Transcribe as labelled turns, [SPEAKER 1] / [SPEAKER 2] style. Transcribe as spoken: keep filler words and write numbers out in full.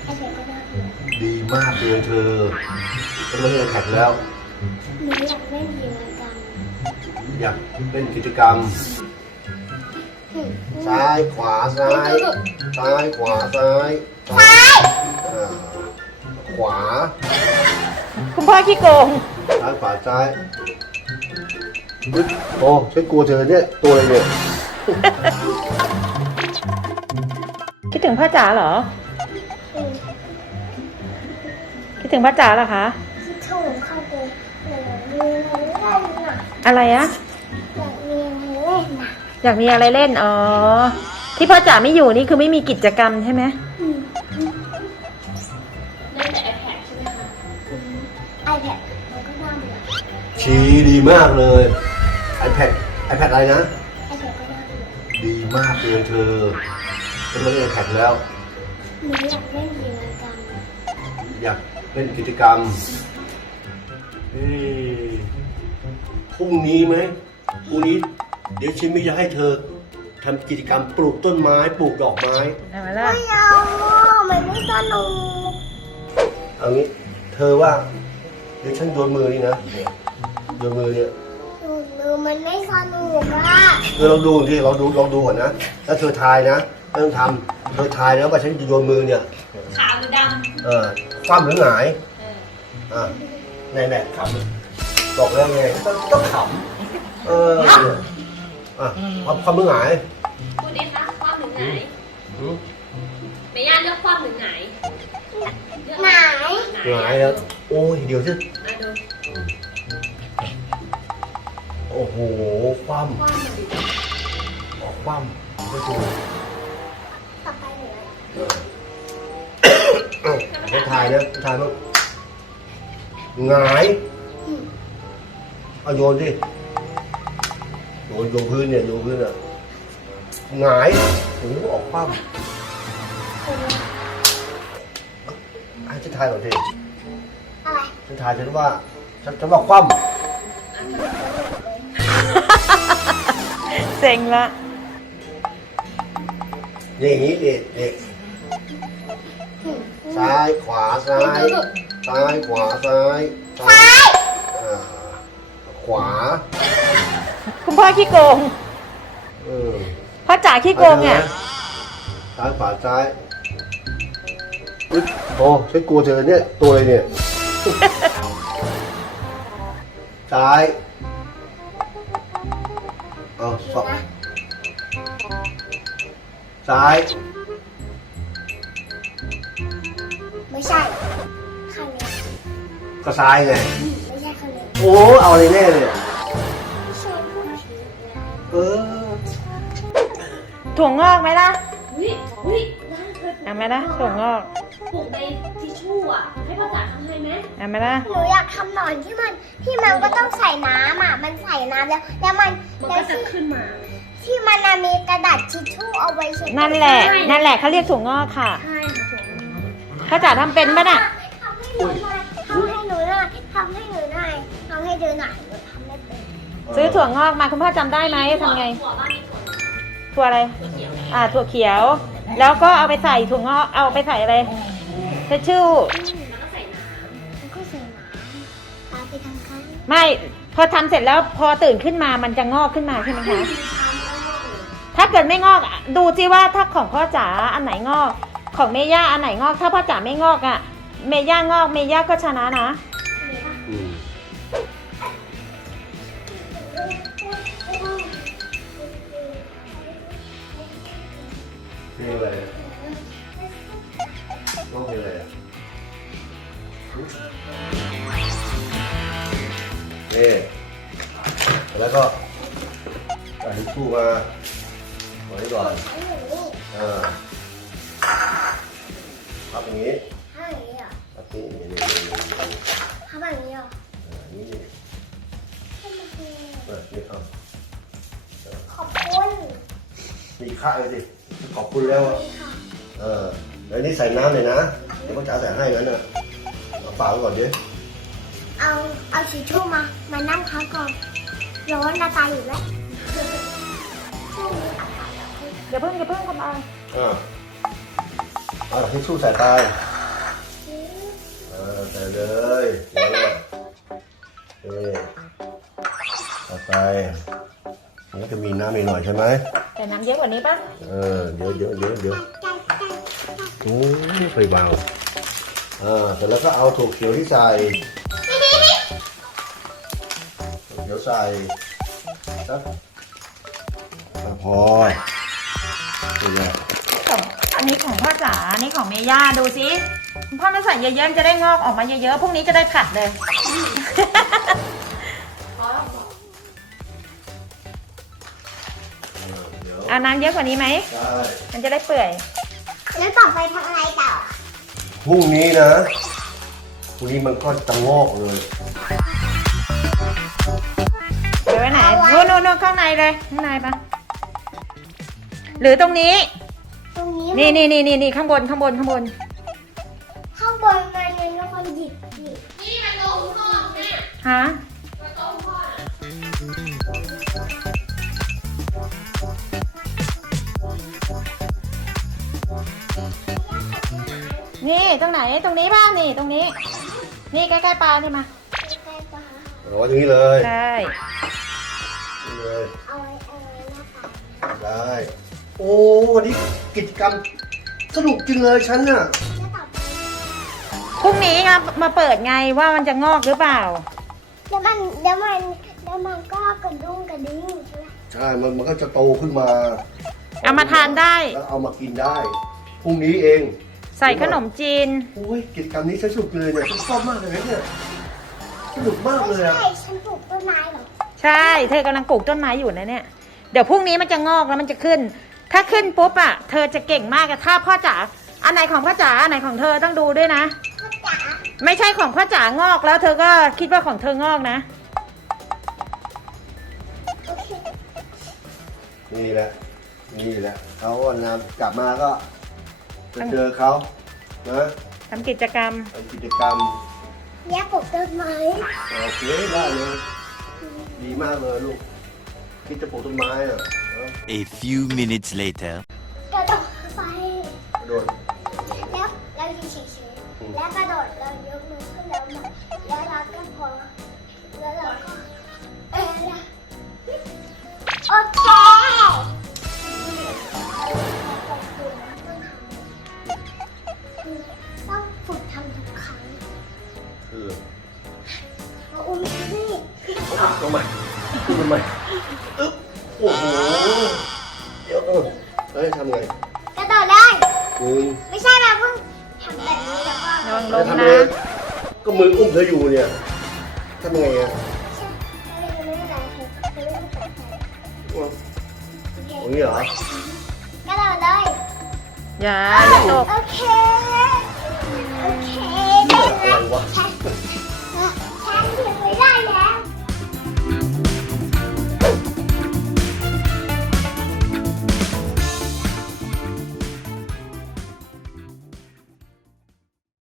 [SPEAKER 1] ไอแพดก็น่าเบื่อ
[SPEAKER 2] ดีมากเลยเธอจะไม่เล่นไอแพดแล้ว
[SPEAKER 1] หนูอยากเล่นกิจกรรม
[SPEAKER 2] อยากเล่นกิจกรรมซ้ายขวาซ้ายซ้ายขวาซ้ายซ้ายขวา
[SPEAKER 3] คุณพ่อขี้โกง
[SPEAKER 2] ซ้ายขวาซ้ายโอ้ฉันกลัวเธอเนี่ยตัวอะไรเนี่ย
[SPEAKER 3] คิดถึงพ่อจ๋าเหรอคิดถึงพ่อจ๋าเหรอคะ
[SPEAKER 1] คิดถึงเข้าไปหนูมีอะไรเล่นน่ะ
[SPEAKER 3] อะไรอะ
[SPEAKER 1] อยากมีอะไรเล่นน่ะ
[SPEAKER 3] อยากมีอะไรเล่นอ๋อที่พ่อจ๋าไม่อยู่นี่คือไม่มีกิจกรรมใช่ไหม
[SPEAKER 1] เล่นแต่ iPad ใช่ไหมคะไอแพดมันก็น่าเบื่อ
[SPEAKER 2] ชี้ดีมากเลย iPad iPad อะไรนะ
[SPEAKER 1] iPad ก็น่าเบื่อ
[SPEAKER 2] ดีมากเลยเธอจะไม่เล่น iPad แล้ว
[SPEAKER 1] หนูอยากเล่นกิจกรรม
[SPEAKER 2] อยากเล่นกิจกรรมเฮ้ยพรุ่งนี้ไหมพรุ่งนี้เดี๋ยวฉันไม่จะให้เธอทำกิจกรรมปลูกต้นไม้ปลูกดอกไม้
[SPEAKER 3] ไม่
[SPEAKER 1] เอามันไม่สนุก
[SPEAKER 2] เอางี้เธอว่าเดี๋ยวฉันโยนมือนี่นะโยนมือเนี่ย
[SPEAKER 1] โยนมือมันไม่สนุกอ่ะ
[SPEAKER 2] เธอลองดูที่ลองดูลองดูก่อนนะแล้วเธอทายนะไม่ต้องทำเธอทายนะว่าฉันจะโยนมือเนี่ย
[SPEAKER 1] ขาวหรือดำ
[SPEAKER 2] เออคว่ำหรือหงายอ่าไหนไหนขำบอกแล้วไงต้องขำเอออ่ะความความหรือหงาย
[SPEAKER 1] พูดดิคะคว่ำหรือหงายเมย่าเลือกคว่ำหรือหงายหงาย
[SPEAKER 2] หงายแล้วโอ้ยเดี๋ยวสิโอ้โหคว่ำออกคว่ำไม่ถูก
[SPEAKER 1] ต่อไปเหลื
[SPEAKER 2] อให้ทายนะทายมั้งหงายเอาโยนดิโยนโยนพื้นเนี่ยโยนพื้นอ่ะหงายโอ้ออกคว่ำให้ฉันทายก่อนดิ
[SPEAKER 1] อะไร
[SPEAKER 2] ฉันทายฉันว่าฉันฉันว่าคว่ำ
[SPEAKER 3] เซ็งละ
[SPEAKER 2] อย่างนี้เด็กเด็กซ้ายขวาซ้ายซ้ายขวาซ้าย
[SPEAKER 1] ซ้าย
[SPEAKER 2] ขวา
[SPEAKER 3] คุณพ่อขี้โกงพ่อจ๋าขี้โกงเนี่ย
[SPEAKER 2] ซ้ายขวาซ้ายโอ้ฉันกลัวเธอเนี่ยตัวอะไรเนี่ยซ้ายเอาสองซ้าย
[SPEAKER 1] ไม่ใช่ข้างนี้
[SPEAKER 2] ก็ซ้ายไง
[SPEAKER 1] ไม่ใช่ข้างนี้
[SPEAKER 2] โอ้เอาอะไรแน่เลย
[SPEAKER 1] ไม่ใช่พูดผิด
[SPEAKER 2] เออ
[SPEAKER 3] ถั่วงอกไหมล่ะ
[SPEAKER 1] อุ้ยอุ้ย
[SPEAKER 3] เอาไหมล่ะถั่วงอก
[SPEAKER 1] ปลูกในทิชชู่อ่ะให้พ่อจ๋าทำให้ไหม
[SPEAKER 3] เอาไหมล่ะ
[SPEAKER 1] หนูอยากทำหนอนที่มันที่มันก็ต้องใส่น้ำอ่ะมันใส่น้ำแล้วแล้วมัน
[SPEAKER 4] มันก็จะขึ้นมา
[SPEAKER 1] ที่มันมีกระดาษทิชชู่เอาไว้เช็ด
[SPEAKER 3] นั่นแหละนั่นแหละเขาเรียกถั่วงอกค่ะ
[SPEAKER 4] ใช่ค่ะ
[SPEAKER 3] พ่อจ๋าทำเป็นปะน่ะ
[SPEAKER 1] ทำให้หนูหน่อยทำให้หนูหน่อยทำให้หนูหน่อยทำให้ดูหน่อยหนูทำไม่เป็น
[SPEAKER 3] ซื้อถั่วงอกมาคุณพ่อจำได้ไหมทำไงถั่วอะไรอ่าถั่วเขียวแล้วก็เอาไปใส่ถั่วงอกเอาไปใส่อะไรเทชชู่ไม่พอทำเสร็จแล้วพอตื่นขึ้นมามันจะงอกขึ้นมาใช่ไหมคะถ้าเกิดไม่งอกดูสิว่าถ้าของพ่อจ๋าอันไหนงอกของเมย่าอันไหนงอกถ้าพ่อจ๋าไม่งอกอ่ะเมย่างอกเมย่าก็ชนะนะ
[SPEAKER 2] เพลงอะไรร้องเพลงอะไรนี่แล้วก็ใส่ทิชชู่มาไว้ก่อนอ่าพับอย่างนี้
[SPEAKER 1] พับอย่างนี้เหรอ
[SPEAKER 2] พับนี้นี่นี่นี่
[SPEAKER 1] พับอย่างนี้เหรอ
[SPEAKER 2] นี่นี่เออนี่เอา
[SPEAKER 1] ขอบคุณ
[SPEAKER 2] มีค่าเลยสิขอบคุณแล้วเออแล้วนี่ใส่น้ำเลยนะเดี๋ยวพ่อจ๋าใส่ให้งั้นน่ะเอาฝาไว้ก่อนดิ
[SPEAKER 1] เอาเอาทิชชู่มามานั่งพักก่อนร้อนละตายอยู่แล้ว
[SPEAKER 3] อย่าเพิ่งอย่าเพิ่งทำอะไร
[SPEAKER 2] อ่าเอาทิชชู่ใส่ตายใส่เลยนี่นี่ต่อไปมันก็จะมีน้ำอีกหน่อยใช่ไหม
[SPEAKER 3] แต่น้ำเยอะกว่านี้ปะ
[SPEAKER 2] เออเดี๋ยวเดี๋ยวเดี๋ยวเดี๋ยวโอ้ยไปเบาอ่าเสร็จแล้วก็เอาถั่วเขียวที่ใส่ถั่วเขียวใส่ครับอ่ะพอนี่แหละ
[SPEAKER 3] ของอันนี้ของพ่อจ๋าอันนี้ของเมย่าดูสิคุณพ่อมาใส่เยอะๆจะได้งอกออกมาเยอะๆพรุ่งนี้จะได้ผัดเลย
[SPEAKER 1] พอแล้ว
[SPEAKER 2] เออเดี๋ยว
[SPEAKER 3] เอาน้ำเยอะกว่านี้ไหม
[SPEAKER 2] ได้
[SPEAKER 3] มันจะได้เปื่อย
[SPEAKER 4] แล้วต่อไปทำอะไรต่อ
[SPEAKER 2] พรุ่งนี้นะพรุ่งนี้มันก็จะงอกเลย
[SPEAKER 3] เดี๋ยวไว้ไหนนู่นนู่นนู่นข้างในเลยข้างในปะหรือตรงนี้
[SPEAKER 4] ตรงนี้
[SPEAKER 3] นี่นี่นี่นี่นี่ข้างบนข้างบนข้างบน
[SPEAKER 4] ข้างบนมันเป็นแล้วคนหยิบหยิบ
[SPEAKER 1] นี่มันตรงพ่อแม่
[SPEAKER 3] ฮะ
[SPEAKER 1] มันตรงพ่อน่ะ
[SPEAKER 3] นี่ตรงไหนตรงนี้ป่ะนี่ตรงนี้ นี่ใกล้ๆปลานี่มา
[SPEAKER 4] ใกล้ๆปะ
[SPEAKER 2] เอาไว้ตรงนี้เลย
[SPEAKER 3] ใช่
[SPEAKER 2] นี่เลย
[SPEAKER 4] เอาไว้เอาไว้หน้าตา
[SPEAKER 2] ได้ โอ้วันนี้กิจกรรมสนุกจริงเลยฉันน่ะ
[SPEAKER 4] แล้วต่อไป
[SPEAKER 3] พรุ่งนี้ครับมาเปิดไงว่ามันจะงอกหรือเปล่า
[SPEAKER 4] เดี๋ยวมันเดี๋ยวมันเดี๋ยวมันก็กระดุ้งกระดิ้งใช่ไหม
[SPEAKER 2] ใช่ มันมันก็จะโตขึ้นมา
[SPEAKER 3] เอามาทานได้
[SPEAKER 2] แล้วเอามากินได้ พรุ่งนี้เอง
[SPEAKER 3] ใส่ขนมจีน
[SPEAKER 2] โอ้ยกิจกรรมนี้ฉันสนุกเลยเนี่ยฉันชอบมากเลยนะเนี่ยสนุกมาก
[SPEAKER 4] ไม่
[SPEAKER 2] เลยอะ
[SPEAKER 4] ใช่ฉันปลูกต้นไม้เหรอ
[SPEAKER 3] ใช่เธอกำลังปลูกต้นไม้อยู่นะเนี่ยเดี๋ยวพรุ่งนี้มันจะงอกแล้วมันจะขึ้น ถ้าขึ้นปุ๊บอ่ะเธอจะเก่งมากอะถ้าพ่อจ๋าอันไหนของพ่อจ๋าอันไหนของเธอต้องดูด้วยนะ
[SPEAKER 4] พ่อจ๋า
[SPEAKER 3] ไม่ใช่ของพ่อจ๋างอกแล้วเธอก็คิดว่าของเธองอกนะ
[SPEAKER 4] โอเค
[SPEAKER 2] นี่แหละ นี่แหละเขาวันนั้นกลับมาก็จะเจอเขานะ
[SPEAKER 3] ทำกิจกรรม
[SPEAKER 2] ทำกิจกรรม
[SPEAKER 4] แยกปลูกต้นไม้
[SPEAKER 2] โอเคได้เลย ดีมากเลยลูกที่จะปลูกต้นไม้อ่ะเออ
[SPEAKER 5] A few minutes later.
[SPEAKER 4] กระโดดไป
[SPEAKER 2] กระโดด
[SPEAKER 4] แล้วเรายืนเฉยๆแล้วกระโดดเรายกมือขึ้นแล้วมาแล้วเราก็พอแล้วเราก็เออนะโอเคต้องฝึกทำทุกครั้ง
[SPEAKER 2] คือ
[SPEAKER 4] เอาอุ้มนี่
[SPEAKER 2] ทำไมทำไมอึ๊บโอ้โหเดี๋ยวเออเฮ้ยทำไง
[SPEAKER 4] กระโดดได้
[SPEAKER 2] อืม
[SPEAKER 4] ไม่ใช่เราเพิ่งทำแบบนี้แล้วก็
[SPEAKER 3] ระวังล
[SPEAKER 2] แล้ว
[SPEAKER 3] ม
[SPEAKER 2] ทำไง
[SPEAKER 3] นะ
[SPEAKER 2] ก็มืออุ้มเธออยู่เนี่ยทำไงอ่ะ
[SPEAKER 4] ใช่ไม่เป็นไรเธอเธอไม่ต้องตกใจ
[SPEAKER 2] อ๋อ
[SPEAKER 4] โอเค
[SPEAKER 2] อย่างนี้เหรอ
[SPEAKER 4] กระโดดเลย
[SPEAKER 3] อย่าอย่าตก
[SPEAKER 4] โอเค